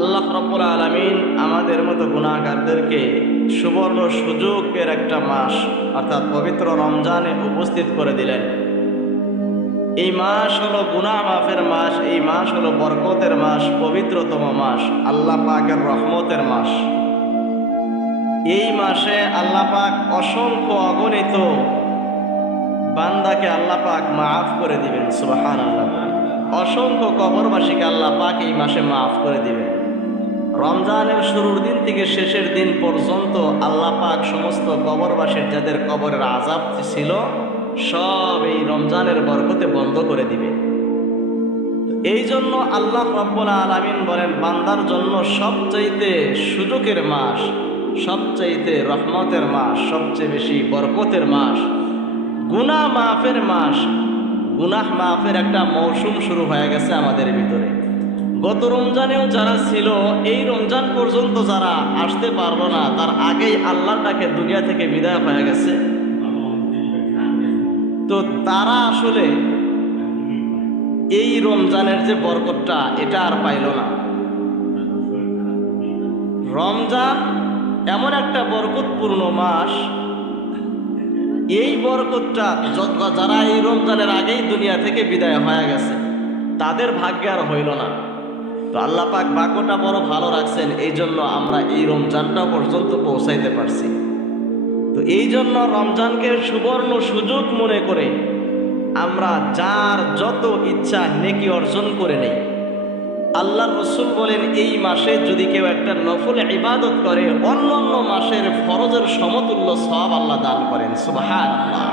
আল্লাহ রাব্বুল আলামিন আমাদের মতো গুনাহগারদেরকে সুবর্ণ সুযোগের একটা মাস অর্থাৎ পবিত্র রমজানে উপস্থিত করে দিলেন। এই মাস হলো গুনাহ মাফের মাস, এই মাস হলো বরকতের মাস, পবিত্রতম মাস, আল্লাহ পাকের রহমতের মাস। এই মাসে আল্লাহ পাক অসংখ্য অগণিত বান্দাকে আল্লাহ পাক মাফ করে দিবেন। সুবহানাল্লাহ। অসংখ্য কবরবাসীকে আল্লাহ পাক এই মাসে মাফ করে দিবেন। রমজানের শুরুর দিন থেকে শেষের দিন পর্যন্ত আল্লাহ পাক সমস্ত কবরবাসীর যাদের কবরের আযাব ছিল সব এই রমজানের বরকতে বন্ধ করে দিবে। এই জন্য আল্লাহ রাব্বুল আলামিন বলেন, বান্দার জন্য সবচাইতে সুযোগের মাস, সবচাইতে রহমতের মাস, সবচেয়ে বেশি বরকতের মাস, গুনাহ মাফের মাস। গুনাহ মাফের একটা মৌসুম শুরু হয়ে গেছে আমাদের ভিতরে। গত রমজানেও যারা ছিল, এই রমজান পর্যন্ত যারা আসতে পারলো না, তার আগেই আল্লাহর ডাকে দুনিয়া থেকে বিদায় হয়ে গেছে। তো তারা আসলে এই রমজানের যে বরকতটা এটা আর পাইল না। রমজান এমন একটা বরকতপূর্ণ মাস, এই বরকতটা যারা এই রমজানের আগেই দুনিয়া থেকে বিদায় হয়ে গেছে তাদের ভাগ্যে আর হইল না। তো আল্লাহ পাক ভাগ্যটা বড় ভালো রাখছেন, এই জন্য আমরা এই রমজানটা পর্যন্ত পৌঁছাইতে পারছি। তো এই জন্য রমজানকে সুবর্ণ সুযোগ মনে করে আমরা যার যত ইচ্ছা নেকি অর্জন করে নেই। আল্লাহ রসুল বলেন, এই মাসে যদি কেউ একটা নফল ইবাদত করে অন্য অন্য মাসের ফরজের সমতুল্য সওয়াব আল্লাহ দান করেন। সুবহানাল্লাহ।